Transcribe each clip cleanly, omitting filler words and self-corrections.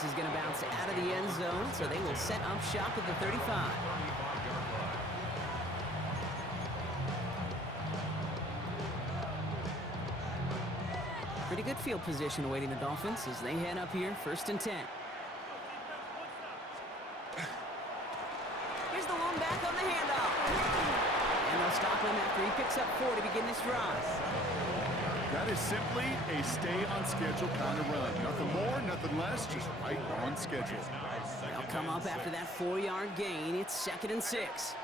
This is going to bounce out of the end zone, so they will set up shop at the 35. Pretty good field position awaiting the Dolphins as they head up here, 1st and 10. Here's the lone back on the handoff. And they'll stop him after he picks up 4 to begin this drive. That is simply a stay-on-schedule kind of run. Nothing more, nothing less, just right on schedule. They'll come up after that 4-yard gain. It's 2nd and 6.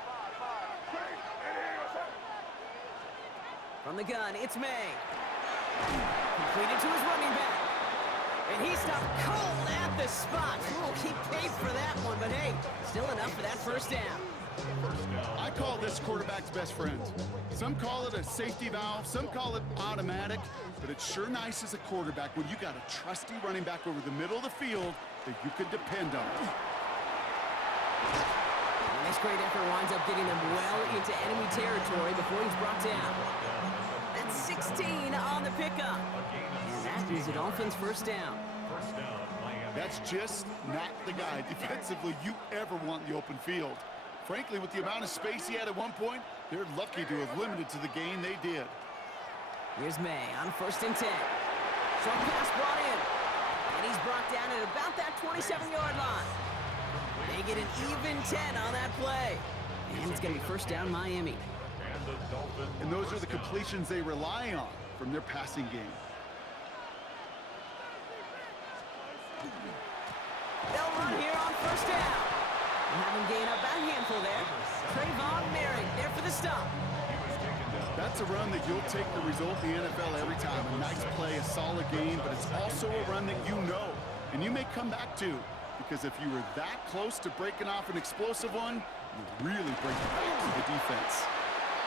From the gun, it's May. Completed to his running back. And he stopped cold at the spot. He paid for that one, but hey, still enough for that 1st down. I call this quarterback's best friend. Some call it a safety valve, some call it automatic, but it's sure nice as a quarterback when you got a trusty running back over the middle of the field that you can depend on. And this great effort winds up getting them well into enemy territory before he's brought down. That's 16 on the pickup. And that is the Dolphins' 1st down. That's just not the guy defensively you ever want in the open field. Frankly, with the amount of space he had at one point, they're lucky to have limited to the gain they did. Here's May on 1st and 10. Short pass brought in. And he's brought down at about that 27-yard line. They get an even 10 on that play. And it's going to be 1st down Miami. And those are the completions they rely on from their passing game. They'll run here on 1st down. And have him gain up a handful there. Trayvon Merritt there for the stop. That's a run that you'll take the result in the NFL every time. A nice play, a solid game, but it's also a run that you know, and you may come back to, because if you were that close to breaking off an explosive one, you really break it back to the defense.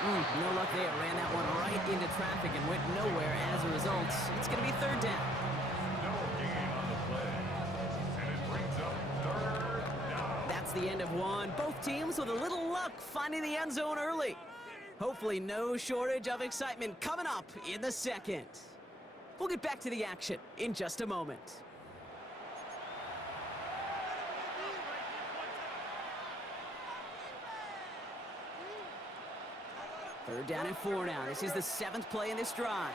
No luck there. Ran that one right into traffic and went nowhere as a result. It's going to be 3rd down. That's the end of one. Both teams with a little luck finding the end zone early. Hopefully no shortage of excitement coming up in the 2nd. We'll get back to the action in just a moment. Third down and 4 now. This is the 7th play in this drive.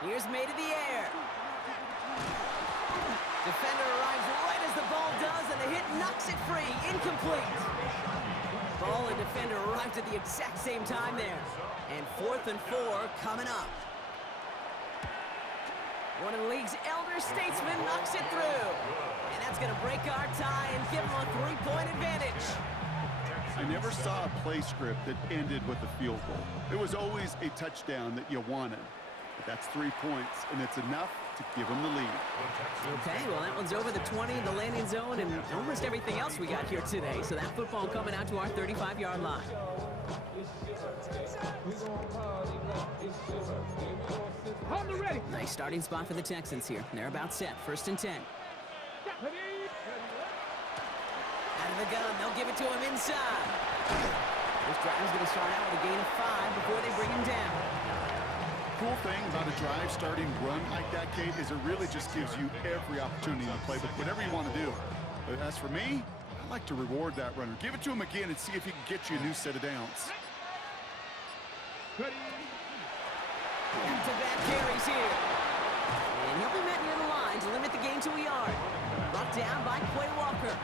Here's May to the air. Defender arrives right as the ball does, and the hit knocks it free. Incomplete. Ball and defender arrived at the exact same time there. And 4th and 4 coming up. One of the league's elder statesmen knocks it through. And that's going to break our tie and give them a 3-point advantage. I never saw a play script that ended with a field goal. It was always a touchdown that you wanted. But that's 3 points, and it's enough to give them the lead. Okay, well, that one's over the 20, the landing zone, and almost everything else we got here today. So that football coming out to our 35-yard line. Nice starting spot for the Texans here. They're about set. 1st and 10. Out of the gun, they'll give it to him inside. This drive's going to start out with a gain of 5 before they bring him down. Cool thing about a drive starting run like that, Kate, is it really just gives you every opportunity to play with whatever you want to do. But as for me, I like to reward that runner. Give it to him again and see if he can get you a new set of downs. Back-to-back carries here. And he'll be met near the line to limit the gain to a yard. Brought down by Quay Walker.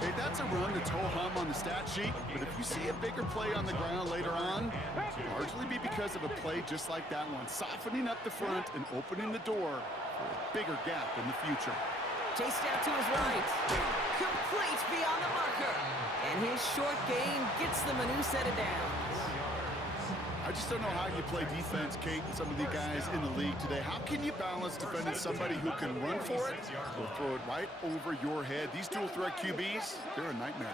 Hey, that's a run that's ho-hum on the stat sheet, but if you see a bigger play on the ground later on, it'll largely be because of a play just like that one, softening up the front and opening the door for a bigger gap in the future. Chased out to his right. Complete beyond the marker. And his short gain gets them a new set of downs. I just don't know how you play defense, Kate, and some of the guys in the league today. How can you balance defending somebody who can run for it or throw it right over your head? These dual threat QBs, they're a nightmare.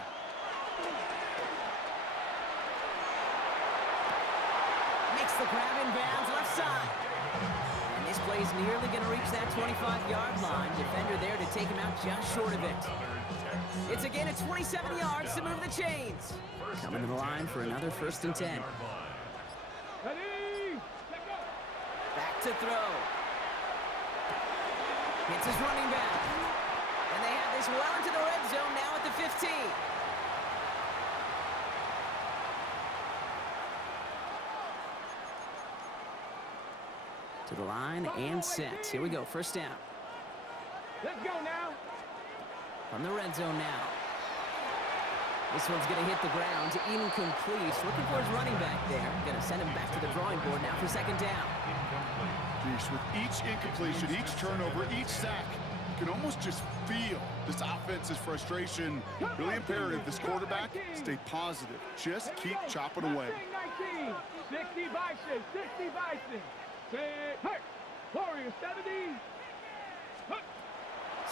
Makes the grab in bounds left side. And this play is nearly going to reach that 25-yard line. Defender there to take him out just short of it. It's again at 27 yards to move the chains. Coming to the line for another 1st and 10. Back to throw. Hits his running back. And they have this well into the red zone now at the 15. To the line and set. Here we go, first down. Let's go now. From the red zone now. This one's going to hit the ground. Incomplete. Looking for his running back there. Going to send him back to the drawing board now for second down. Geez, with each incompletion, each turnover, each sack, you can almost just feel this offense's frustration. Really imperative, this quarterback, stay positive. Just keep chopping away. 19, 60 Bison, 60 Bison. Say, hey, Warrior 70.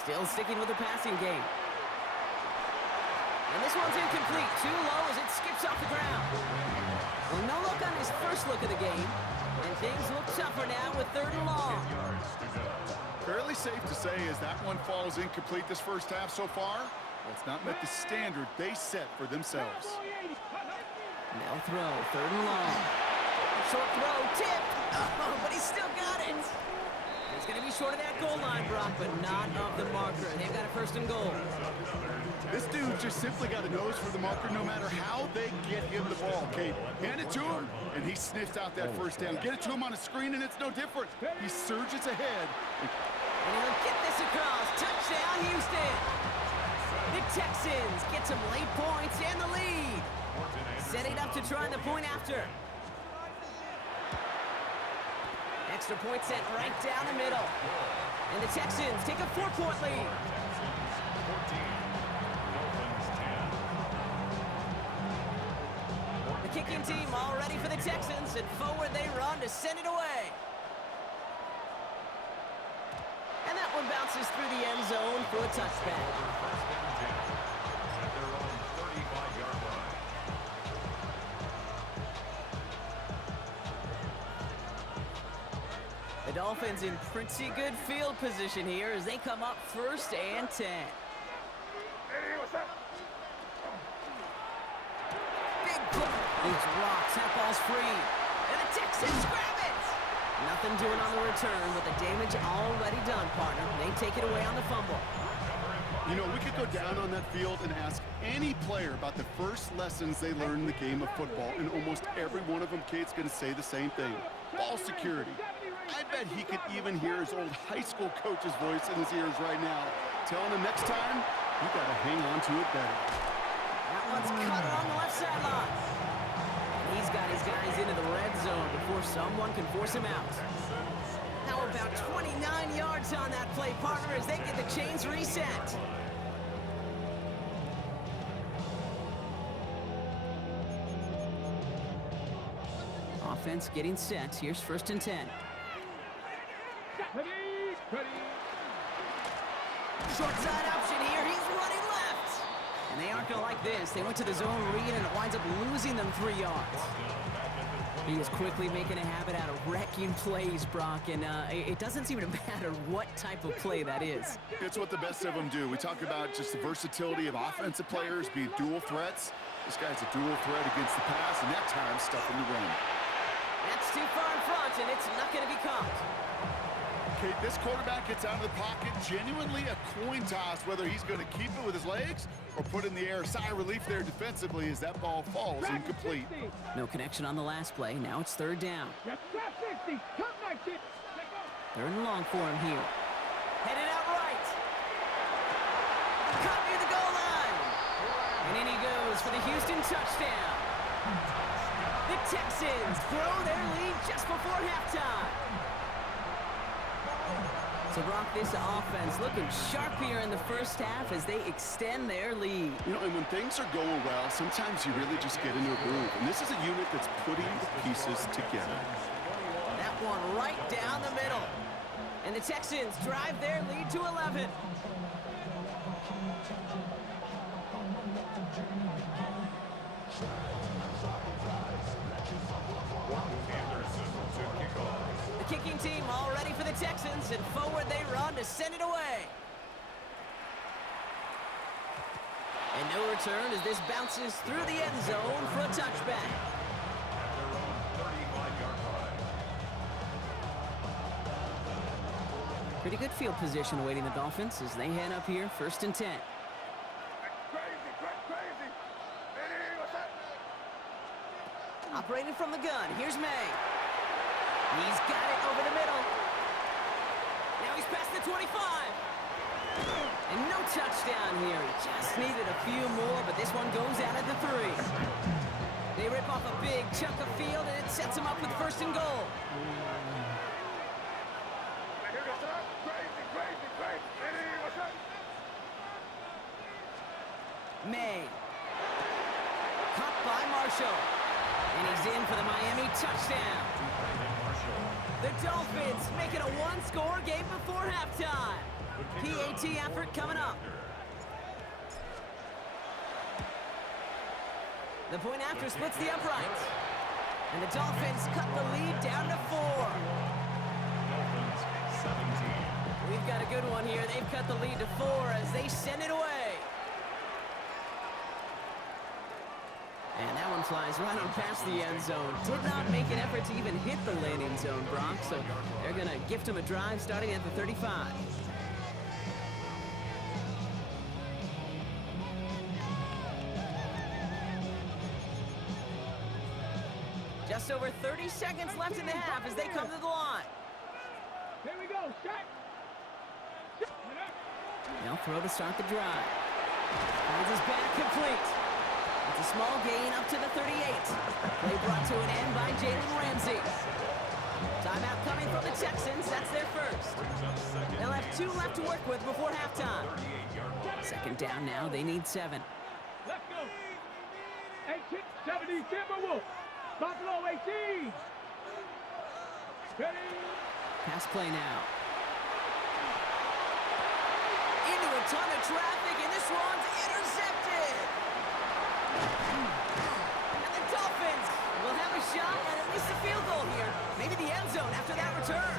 Still sticking with the passing game. And this one's incomplete. Too low as it skips off the ground. Well, no look on his first look of the game. And things look tougher now with third and long. Fairly safe to say as that one falls incomplete this first half so far, it's not met the standard they set for themselves. Now throw, third and long. Short throw, tip. Oh, but he's still got it. He's going to be short of that goal line, Brock, but not of the marker. They've got a first and goal. This dude just simply got a nose for the marker no matter how they get him the ball, Kate. Hand it to him, and he sniffs out that first down. Get it to him on a screen, and it's no different. He surges ahead. And he'll get this across. Touchdown, Houston. The Texans get some late points and the lead. Setting up to try the point after. Extra point sent right down the middle. And the Texans take a 4-point lead. The kicking team all ready for the Texans, and forward they run to send it away. And that one bounces through the end zone for a touchback. The Dolphins in pretty good field position here as they come up first and 10. Big play. It's rocks. That ball's free. And the Texans grab it. Nothing doing on the return with the damage already done, partner. They take it away on the fumble. You know, we could go down on that field and ask any player about the first lessons they learned in the game of football, and almost every one of them, Kate's going to say the same thing. Ball security. I bet he could even hear his old high school coach's voice in his ears right now, telling him next time, you got to hang on to it better. That one's cut on the left sideline. And he's got his guys into the red zone before someone can force him out. Now about 29 yards on that play, partner, as they get the chains reset. Offense getting set. Here's first and 10. Short side option here. He's running left. And they aren't going to like this. They went to the zone read, and it winds up losing them 3 yards. He is quickly making a habit out of wrecking plays, Brock, and it doesn't seem to matter what type of play that is. It's what the best of them do. We talk about just the versatility of offensive players being dual threats. This guy's a dual threat against the pass, and that time stuffing the run. That's too far in front, and it's not going to be caught. Okay, this quarterback gets out of the pocket, genuinely a coin toss, whether he's going to keep it with his legs or put it in the air. Sigh of relief there defensively as that ball falls incomplete. No connection on the last play. Now it's third down. Third and long for him here. Headed out right. Caught near the goal line. And in he goes for the Houston touchdown. The Texans grow their lead just before halftime. So, Brock, this offense looking sharp here in the first half as they extend their lead. You know, and when things are going well, sometimes you really just get into a groove. And this is a unit that's putting the pieces together. That one right down the middle. And the Texans drive their lead to 11. The kicking team all ready for the Texans, and forward they run to send it away. And no return as this bounces through the end zone for a touchback. Pretty good field position awaiting the Dolphins as they head up here, 1st and 10. Crazy. Ready, what's up? Operating from the gun, here's May. He's got it over the middle. Now he's past the 25. And no touchdown here. He just needed a few more, but this one goes out at the 3. They rip off a big chunk of field, and it sets them up with 1st and goal. Here goes up. Crazy. Ready, what's up? May. Caught by Marshall. And he's in for the Miami touchdown. The Dolphins make it a one-score game before halftime. PAT effort coming up. The point after splits the uprights. And the Dolphins cut the lead down to 4. We've got a good one here. They've cut the lead to 4 as they send it away. And that one flies right on past the end zone. Did not make an effort to even hit the landing zone, Brock. So they're going to gift him a drive starting at the 35. Just over 30 seconds left in the half as they come to the line. Here we go, shot. They'll throw to start the drive. Finds his back complete. It's a small gain up to the 38. Play brought to an end by Jalen Ramsey. Timeout coming from the Texans. That's their first. They'll have 2 left to work with before halftime. 2nd down now. They need 7. Let's go. 18, 70, Timberwolves. Buffalo 18. Ready. Pass play now. Into a ton of traffic, and this one's intercepted. And the Dolphins will have a shot at least a field goal here. Maybe the end zone after that return.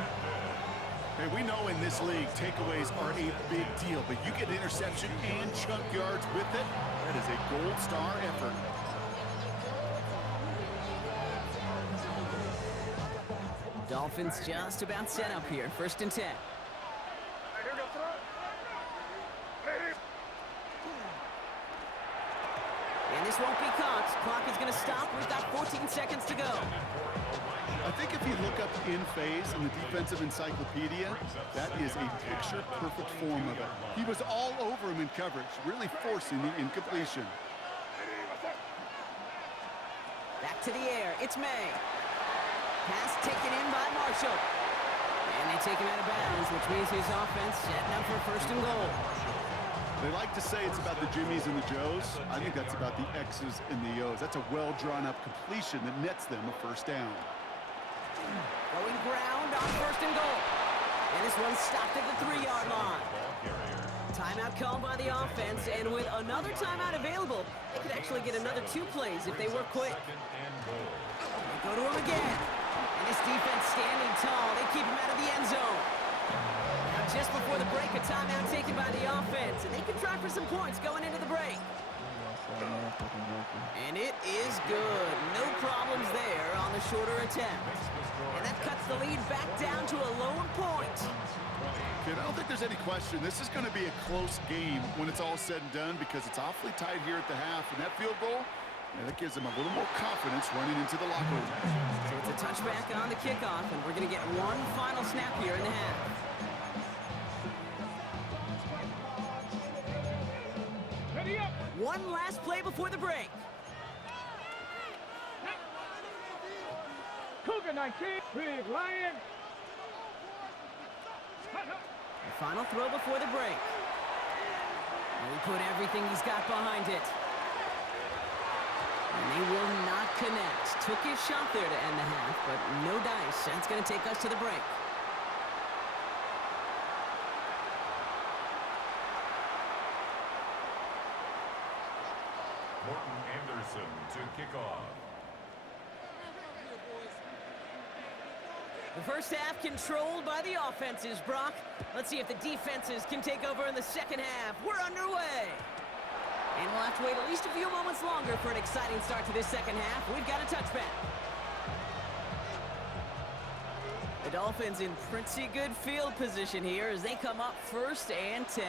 Hey, we know in this league, takeaways are a big deal, but you get interception and chunk yards with it. That is a gold star effort. Dolphins just about set up here. 1st and 10. Here goes throw. Ready. And this won't be caught. Clock is going to stop. We've got 14 seconds to go. I think if you look up in phase in the defensive encyclopedia, that is a picture-perfect form of it. He was all over him in coverage, really forcing the incompletion. Back to the air. It's May. Pass taken in by Marshall. And they take him out of bounds, which means his offense setting up for 1st and goal. They like to say it's about the Jimmies and the Joes. I think that's about the X's and the O's. That's a well-drawn-up completion that nets them a 1st down. Going ground on 1st and goal. And this one's stopped at the 3-yard line. Timeout called by the offense, and with another timeout available, they could actually get another 2 plays if they work quick. They go to him again. And this defense standing tall. They keep him out of the end zone. Now just before the break, a timeout taken by the offense, and they can try for some points going into the break. And it is good. No problems there on the shorter attempt. And that cuts the lead back down to a lone point. Kid, I don't think there's any question. This is going to be a close game when it's all said and done because it's awfully tight here at the half. And that field goal, that gives them a little more confidence running into the locker room. So it's a touchback on the kickoff, and we're going to get one final snap here in the half. Ready up. One last play before the break. Cougar 19. Big Lion. The final throw before the break. And he put everything he's got behind it. And they will not connect. Took his shot there to end the half, but no dice. That's going to take us to the break. Morton Anderson to kick off. The first half controlled by the offenses, Brock. Let's see if the defenses can take over in the second half. We're underway. And we'll have to wait at least a few moments longer for an exciting start to this second half. We've got a touchback. The Dolphins in pretty good field position here as they come up 1st and 10.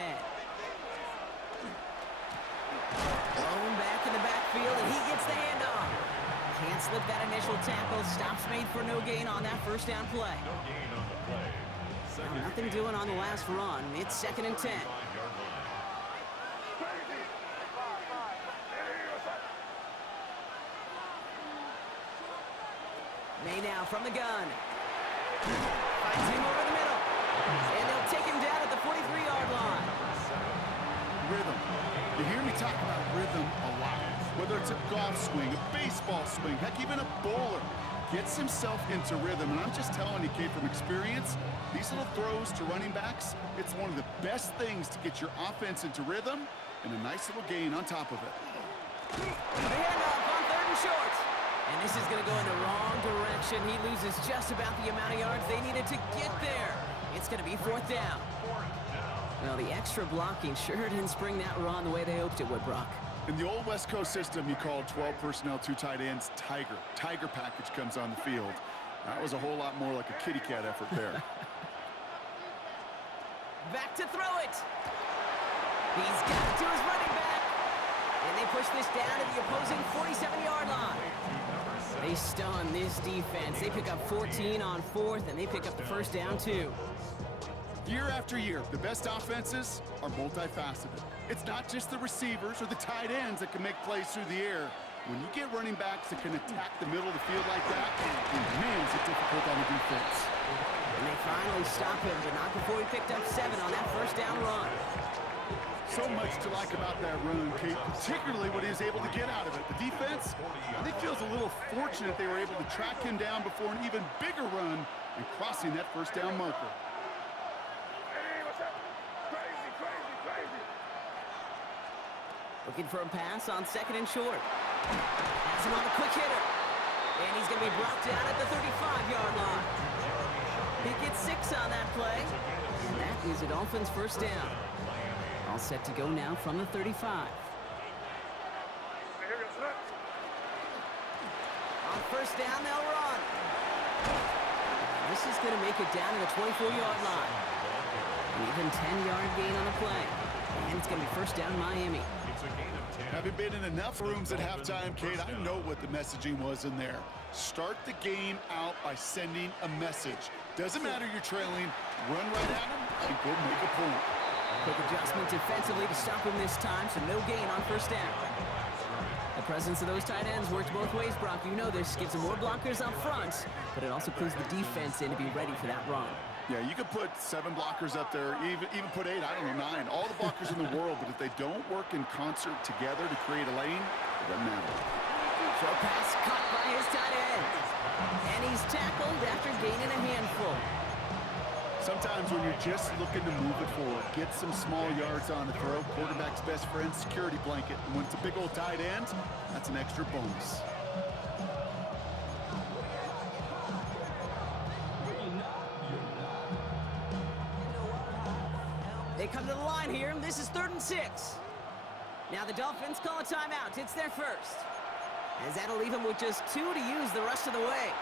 Thrown back in the backfield, and he gets the handoff. Can't slip that initial tackle. Stops made for no gain on that 1st down play. No gain on the play. Second Nothing doing on the last run. It's 2nd and 10. 5-yard line. May now from the gun. Finds him over the middle. And they'll take him down at the 43-yard line. Rhythm. You hear me talk about rhythm a lot. Whether it's a golf swing, a baseball swing, heck, even a bowler gets himself into rhythm. And I'm just telling you, kid, from experience, these little throws to running backs, it's one of the best things to get your offense into rhythm and a nice little gain on top of it. The handoff on 3rd and short. And this is going to go in the wrong direction. He loses just about the amount of yards they needed to get there. It's going to be 4th down. Well, the extra blocking sure didn't spring that run the way they hoped it would, Brock. In the old West Coast system, you called 12 personnel, 2 tight ends, Tiger. Tiger package comes on the field. That was a whole lot more like a kitty cat effort there. Back to throw it. He's got it to his running back. And they push this down to the opposing 47-yard line. They stun this defense. They pick up 14 on 4th, and they pick up the 1st down, too. Year after year, the best offenses are multifaceted. It's not just the receivers or the tight ends that can make plays through the air. When you get running backs that can attack the middle of the field like that, man, is it difficult on the defense. And they finally stop him, but not before he picked up 7 on that 1st down run. So much to like about that run, Kate, particularly what he was able to get out of it. The defense, I think, feels a little fortunate they were able to track him down before an even bigger run and crossing that 1st down marker. Looking for a pass on 2nd and short. Has him on the quick hitter. And he's going to be brought down at the 35-yard line. He gets 6 on that play. And that is a Dolphins 1st down. All set to go now from the 35. On 1st down, they'll run. This is going to make it down to the 24-yard line. An even 10-yard gain on the play. And it's going to be 1st down Miami. It's a gain of 10. Having been in enough rooms at halftime, Kate, I know what the messaging was in there. Start the game out by sending a message. Doesn't matter you're trailing, run right at them and go make a point. Quick adjustment defensively to stop him this time, so no gain on 1st down. The presence of those tight ends works both ways, Brock. You know this. Gives them more blockers up front, but it also clues the defense in to be ready for that run. Yeah, you could put 7 blockers up there, even put 8, I don't know, 9. All the blockers in the world, but if they don't work in concert together to create a lane, it doesn't matter. Short pass caught by his tight end. And he's tackled after gaining a handful. Sometimes when you're just looking to move it forward, get some small yards on the throw, quarterback's best friend, security blanket. And when it's a big old tight end, that's an extra bonus. They come to the line here, and this is 3rd and 6. Now the Dolphins call a timeout. It's their 1st. As that'll leave them with just 2 to use the rest of the way.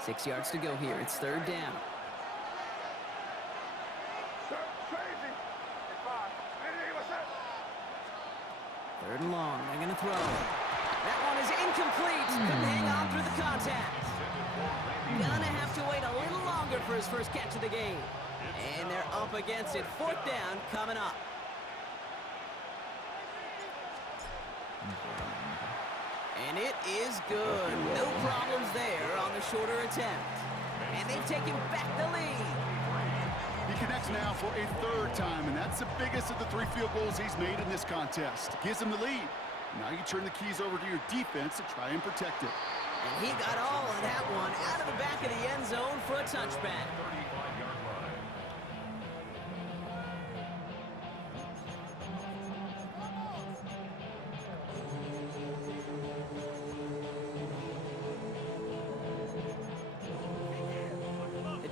6 yards to go here. It's 3rd down. 3rd and long. They're going to throw. That one is incomplete. Couldn't hang on through the contact. Gonna have to wait a little longer for his first catch of the game. And they're up against it. 4th down coming up. And it is good. No problems there on the shorter attempt. And they've taken back the lead. He connects now for a 3rd time, and that's the biggest of the 3 field goals he's made in this contest. Gives him the lead. Now you turn the keys over to your defense to try and protect it. And he got all of that one out of the back of the end zone for a touchback. 35-yard line.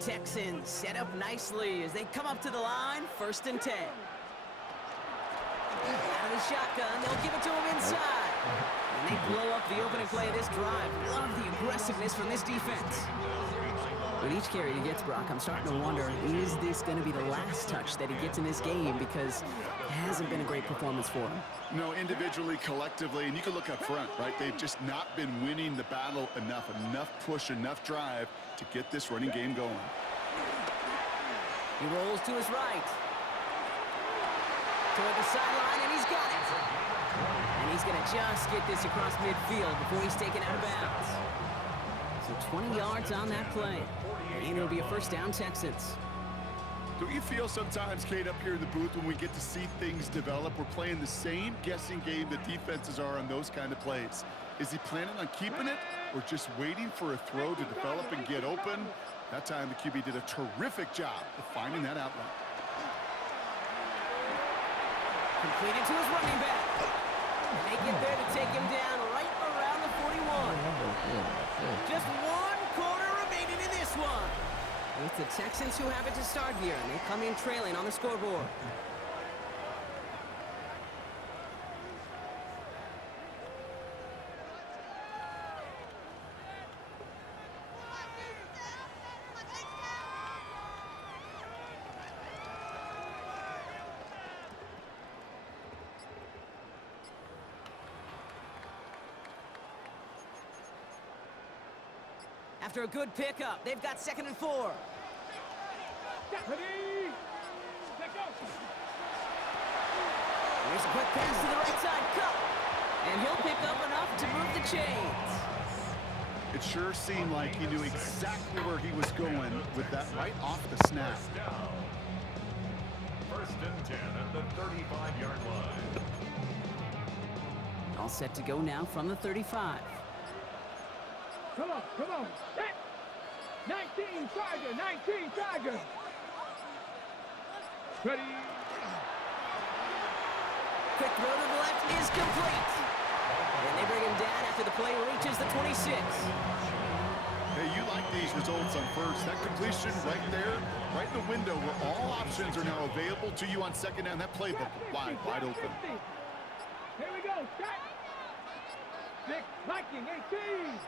Texans set up nicely as they come up to the line, 1st and 10. Out of the shotgun, they'll give it to him inside. And they blow up the opening play of this drive. Love the aggressiveness from this defense. With each carry he gets, Brock, I'm starting to wonder, is this going to be the last touch that he gets in this game? Because it hasn't been a great performance for him. No, individually, collectively, and you can look up front, right? They've just not been winning the battle enough push, enough drive to get this running game going. He rolls to his right. Toward the sideline, and he's got it. And he's going to just get this across midfield before he's taken out of bounds. So 20 yards on that play. And it'll be a first down, Texans. Don't you feel sometimes, Kate, up here in the booth when we get to see things develop, we're playing the same guessing game that defenses are on those kind of plays? Is he planning on keeping it or just waiting for a throw to develop and get open? That time the QB did a terrific job of finding that outlet. Completed to his running back. And they get there to take him down right around the 41. Just 1 quarter remaining in this one. It's the Texans who have it to start here, and they come in trailing on the scoreboard. After a good pickup, they've got 2nd and 4. Here's a quick pass to the right side, Cup. And he'll pick up enough to move the chains. It sure seemed like he knew exactly where he was going with that right off the snap. First and 10 at the 35-yard line. All set to go now from the 35. Come on. Set. 19 Tiger. Ready. Quick throw to the left is complete. And they bring him down after the play reaches the 26. Hey, you like these results on first. That completion right there, right in the window where all options are now available to you on second down. That playbook wide open. Here we go. Set. 6, Viking, 18.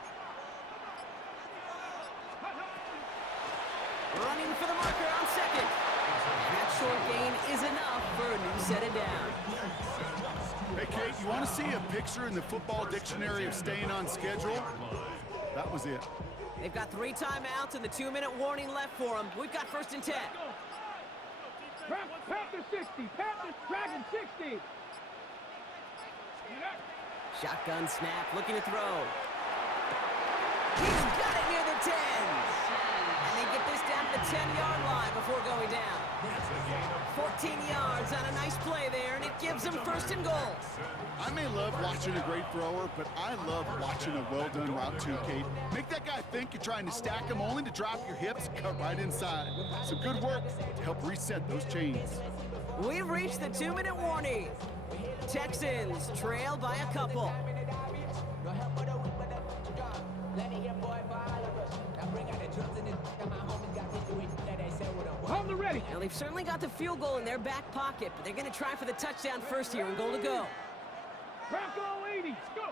Running for the marker on second. And that short gain is enough for a new set of downs. Hey, Kate, you want to see a picture in the football dictionary of staying on schedule? That was it. They've got 3 timeouts and the 2-minute warning left for them. We've got 1st and 10. Panthers 60. Panthers dragging 60. Shotgun snap, looking to throw. He's got it near the 10s. And they get this down to the 10-yard line before going down. 14 yards on a nice play there, and it gives them 1st and goal. I may love watching a great thrower, but I love watching a well-done route too, Kate. Make that guy think you're trying to stack him only to drop your hips, cut right inside. Some good work to help reset those chains. We've reached the 2-minute warning. Texans trail by a couple. On the ready. Now, they've certainly got the field goal in their back pocket, but they're going to try for the touchdown first here and goal to go. Bronco 80. Go.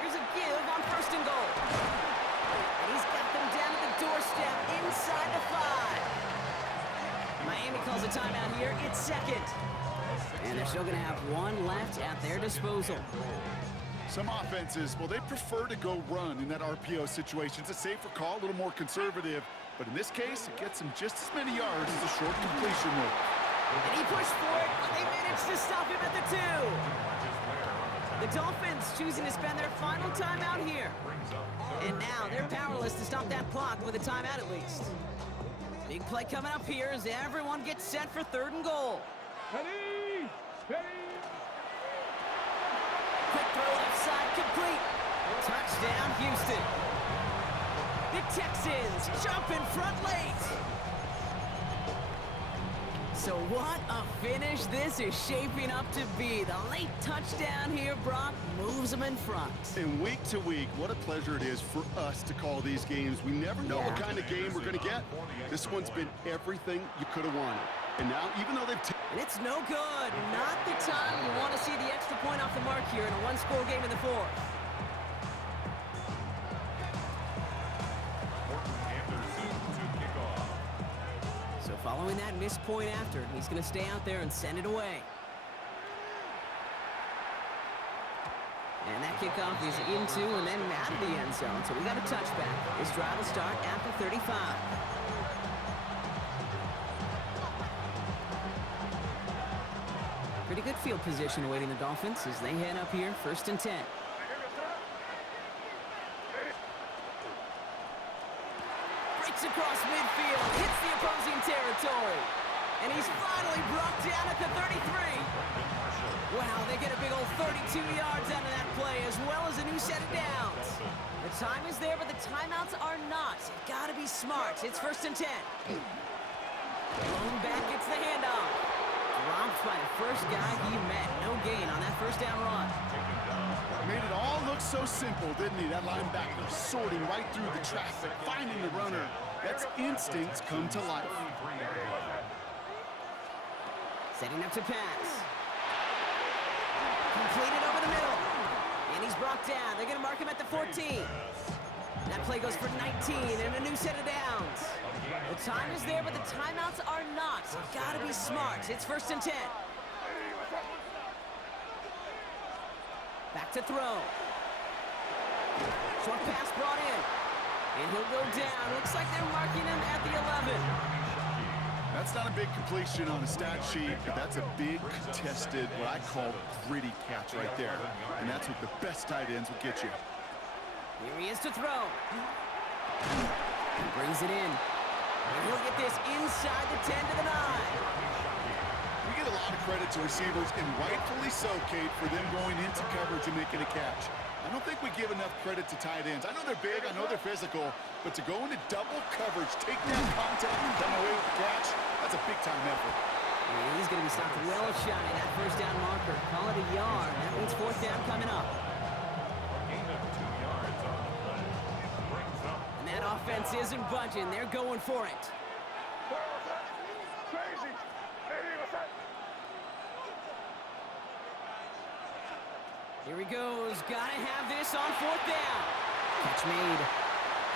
Here's a give on 1st and goal. And he's got them down at the doorstep inside the 5. Miami calls a timeout here. It's 2nd. And they're still going to have 1 left at their disposal. Some offenses, well, they prefer to go run in that RPO situation. It's a safer call, a little more conservative. But in this case, it gets him just as many yards as a short completion will. And he pushed for it, but they managed to stop him at the 2. The Dolphins choosing to spend their final timeout here. And now they're powerless to stop that clock with a timeout at least. Big play coming up here as everyone gets set for 3rd and goal. Ready. Quick throw left side complete. Touchdown, Houston. The Texans jump in front late. So what a finish this is shaping up to be. The late touchdown here, Brock, moves them in front. And week to week, what a pleasure it is for us to call these games. We never know what kind of game we're going to get. This one's been everything you could have wanted. And now, even though they've And it's no good. Not the time you want to see the extra point off the mark here in a one-score game in the fourth. Anderson to kick off. So following that missed point after, he's going to stay out there and send it away. And that kickoff is into and then out of the end zone. So we got a touchback. This drive will start at the 35. Pretty good field position awaiting the Dolphins as they head up here, 1st and 10. Breaks across midfield, hits the opposing territory. And he's finally brought down at the 33. Wow, they get a big old 32 yards out of that play, as well as a new set of downs. The time is there, but the timeouts are not. You've got to be smart. It's 1st and 10. Thrown back, gets the handoff. Dropped by the first guy he met. No gain on that first down run. made it all look so simple, didn't he? That linebacker sorting right through the traffic, finding the runner. That's instincts come to life. Setting up to pass. Completed over the middle. And he's brought down. They're going to mark him at the 14. That play goes for 19 and a new set of downs. The time is there, but the timeouts are not. Got to be smart. It's 1st and 10. Back to throw. Short pass brought in. And he'll go down. Looks like they're marking him at the 11. That's not a big completion on a stat sheet, but that's a big contested, what I call gritty catch right there. And that's what the best tight ends will get you. Here he is to throw. He brings it in. And he'll get this inside the 10 to the 9. We get a lot of credit to receivers, and rightfully so, Kate, for them going into coverage and making a catch. I don't think we give enough credit to tight ends. I know they're big, I know they're physical, but to go into double coverage, take down contact, and come away with the catch, that's a big-time effort. And he's going to be stopped well shy of that first down marker. Call it a yard. That means 4th down coming up. Gain of 2 yards on the play. Brings up And that offense isn't budging. They're going for it. Here he goes. Gotta have this on 4th down. Catch made.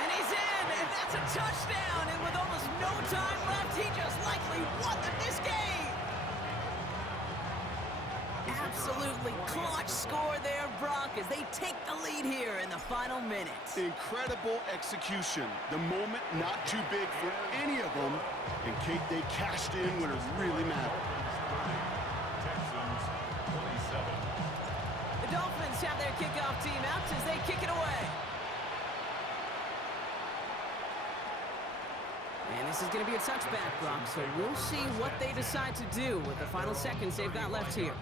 And he's in, and that's a touchdown. And with almost no time left, he just likely won this game. Absolutely clutch score there, Brock, as they take the lead here in the final minutes. Incredible execution. The moment not too big for any of them. And Kate, they cashed in when it really mattered. Texans 27. The Dolphins have their kickoff team out as they kick it away. And this is going to be a touchback, Brock, so we'll see what they decide to do with the final seconds they've got left here.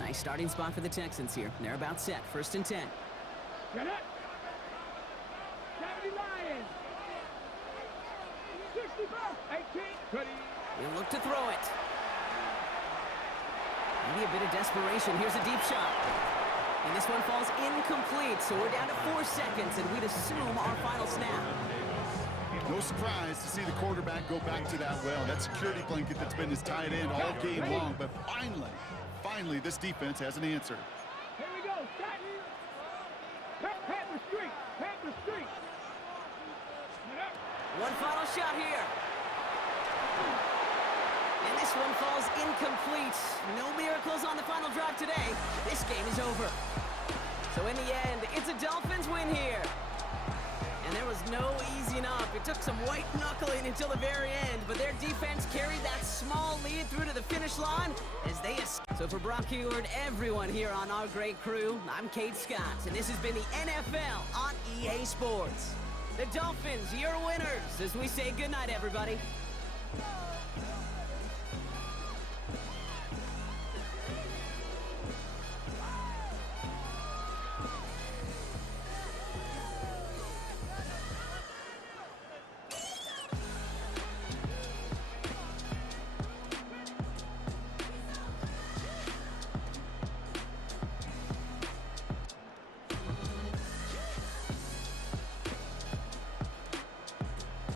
Nice starting spot for the Texans here. They're about set. 1st and 10. Get it. 70 Lions. 65. 18. Goody. He'll look to throw it. Maybe a bit of desperation. Here's a deep shot. And this one falls incomplete, so we're down to 4 seconds, and we'd assume our final snap. No surprise to see the quarterback go back to that well. That security blanket that's been his tight end all game long, but finally, this defense has an answer. Here we go. Start. Panther Street. Panther Street. Get up. One final shot here. And this one falls incomplete. No miracles on the final drive today. This game is over. So in the end, it's a Dolphins win here. And there was no easing up. It took some white knuckling until the very end, but their defense carried that small lead through to the finish line as they escaped. So for Brock Huard, everyone here on our great crew, I'm Kate Scott, and this has been the NFL on EA Sports. The Dolphins, your winners, as we say goodnight, everybody.